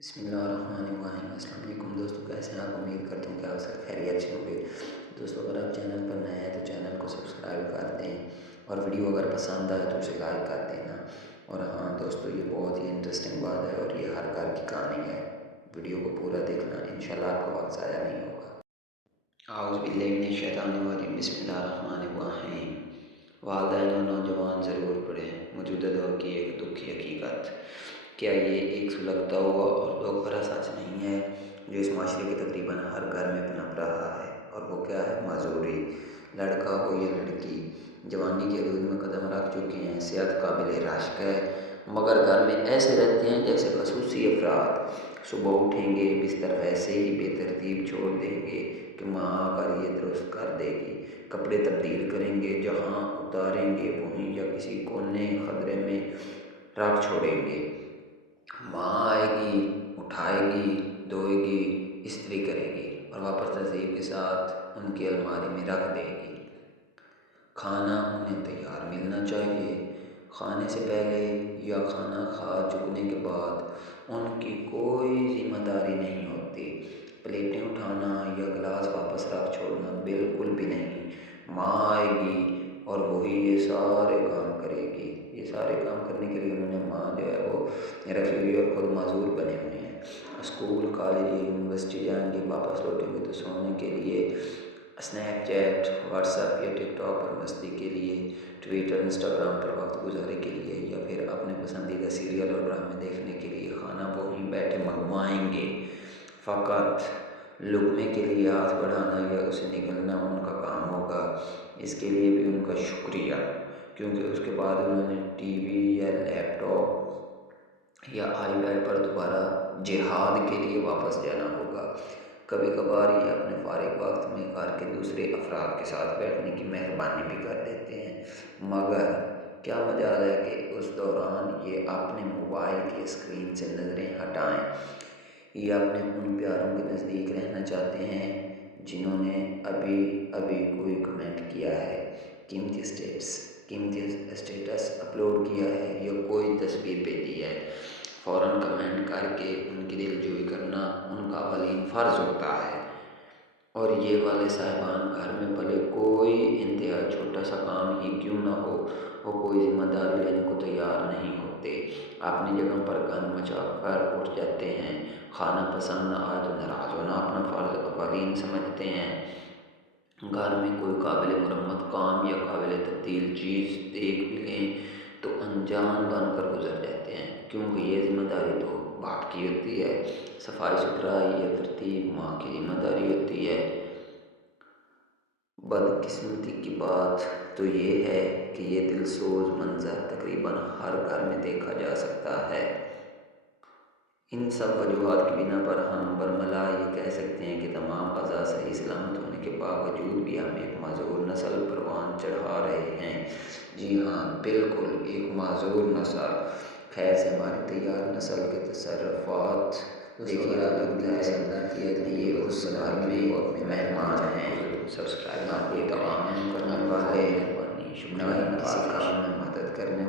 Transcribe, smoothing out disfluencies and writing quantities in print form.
بسم اللہ الرحمن الرحیم۔ السلام علیکم دوستو، کیسے ہیں آپ؟ امید کرتا ہوں کہ آپ سب خیریت سے ہوں گے۔ دوستو، اگر آپ چینل پر نئے ہیں تو چینل کو سبسکرائب کر دیں اور ویڈیو اگر پسند آئے تو اسے لائک کر دینا۔ اور ہاں دوستو، یہ بہت ہی انٹرسٹنگ بات ہے اور یہ ہر گھر کی کہانی ہے۔ ویڈیو کو پورا دیکھنا، انشاءاللہ آپ کو وقت ضائع نہیں ہوگا۔ اعوذ باللہ من الشیطان الرجیم، بسم اللہ الرحمن الرحیم۔ والدین اور نوجوان ضرور پڑھیں موجودہ دور کی ایک دکھی حقیقت۔ کیا یہ ایک سلگتا ہوا اور دکھ بھرا سچ نہیں ہے جو اس معاشرے کے تقریباً ہر گھر میں پنپ رہا ہے؟ اور وہ کیا ہے؟ معذوری۔ لڑکا ہو یا لڑکی، جوانی کے عروج میں قدم رکھ چکے ہیں، صحت قابل رشک ہے، مگر گھر میں ایسے رہتے ہیں جیسے خصوصی افراد۔ صبح اٹھیں گے، بستر ویسے ہی بے ترتیب چھوڑ دیں گے کہ ماں آ کر یہ درست کر دے گی۔ کپڑے تبدیل کریں گے، جہاں اتاریں گے وہیں یا کسی کونے خدرے میں رکھ چھوڑیں گے۔ ماں آئے گی، اٹھائے گی، دھوئے گی، استری کرے گی اور واپس تہذیب کے ساتھ ان کی الماری میں رکھ دے گی۔ کھانا انہیں تیار ملنا چاہیے۔ کھانے سے پہلے یا کھانا کھا چکنے کے بعد ان کی کوئی ذمہ داری نہیں ہوتی۔ پلیٹیں اٹھانا یا گلاس واپس رکھ چھوڑنا بالکل بھی نہیں۔ ماں آئے گی اور وہی یہ سارے کام کرے گی۔ یہ سارے کام کرنے کے لیے انہوں نے ماں جو ہے وہ رکھی ہوئی اور خود معذور بنے ہوئے ہیں۔ اسکول، کالج یا یونیورسٹی جائیں گے، واپس لوٹیں گے تو سونے کے لیے اسنیپ چیٹ، واٹس ایپ یا ٹک ٹاک پر مستی کے لیے، ٹویٹر، انسٹاگرام پر وقت گزارنے کے لیے یا پھر اپنے پسندیدہ سیریل اور ڈرامے دیکھنے کے لیے کھانا وہیں بیٹھے منگوائیں گے۔ فقط لقمے کے لیے ہاتھ بڑھانا یا اسے نگلنا ان کا کام ہوگا۔ اس کے لیے بھی ان کا شکریہ، کیونکہ اس کے بعد انہوں نے ٹی وی یا لیپ ٹاپ یا آئی پیڈ پر دوبارہ جہاد کے لیے واپس جانا ہوگا۔ کبھی کبھار یہ اپنے فارغ وقت میں گھر کے دوسرے افراد کے ساتھ بیٹھنے کی مہربانی بھی کر دیتے ہیں، مگر کیا مجال ہے کہ اس دوران یہ اپنے موبائل کی اسکرین سے نظریں ہٹائیں یا اپنے ان پیاروں کے نزدیک رہنا چاہتے ہیں جنہوں نے ابھی ابھی کوئی کمنٹ کیا ہے، قیمتی اسٹیٹس اپلوڈ کیا ہے یا کوئی تصویر بھیجی ہے۔ فوراً کمنٹ کر کے ان کی دل جوئی کرنا ان کا اولین فرض ہوتا ہے۔ اور یہ والے صاحبان گھر میں بھلے کوئی انتہائی چھوٹا سا کام ہی کیوں نہ ہو، وہ کوئی ذمہ داری لینے کو تیار نہیں ہوتے۔ اپنی جگہ پر گند مچا کر اٹھ جاتے ہیں۔ کھانا پسند نہ آئے تو ناراض ہونا اپنا فرض اولین سمجھتے ہیں۔ گھر میں کوئی قابل مرمت کام یا قابل تبدیل چیز دیکھ بھی لیں تو انجان بن کر گزر جاتے ہیں، کیونکہ یہ ذمہ داری تو باپ کی ہوتی ہے۔ صفائی ستھرائی یا ترتیب ماں کی ذمہ داری ہوتی ہے۔ بدقسمتی کی بات تو یہ ہے کہ یہ دلسوز منظر تقریباً ہر گھر میں دیکھا جا سکتا ہے۔ ان سب وجوہات کی بنا پر ہم برملا یہ کہہ سکتے ہیں کہ تمام اعضاء صحیح سلامت ہونے کے باوجود بھی ہم ایک معذور نسل پروان چڑھا رہے ہیں۔ جی ہاں، بالکل ایک معذور نسل۔ خیر سے ہماری تیار نسل کے تصرفات دیکھیے، لگتا ہے یہ اس گھر میں مہمان ہیں۔ سبسکرائب نہ کوئی تمام کرنے والے، نہ ہی کسی کام میں مدد کرنے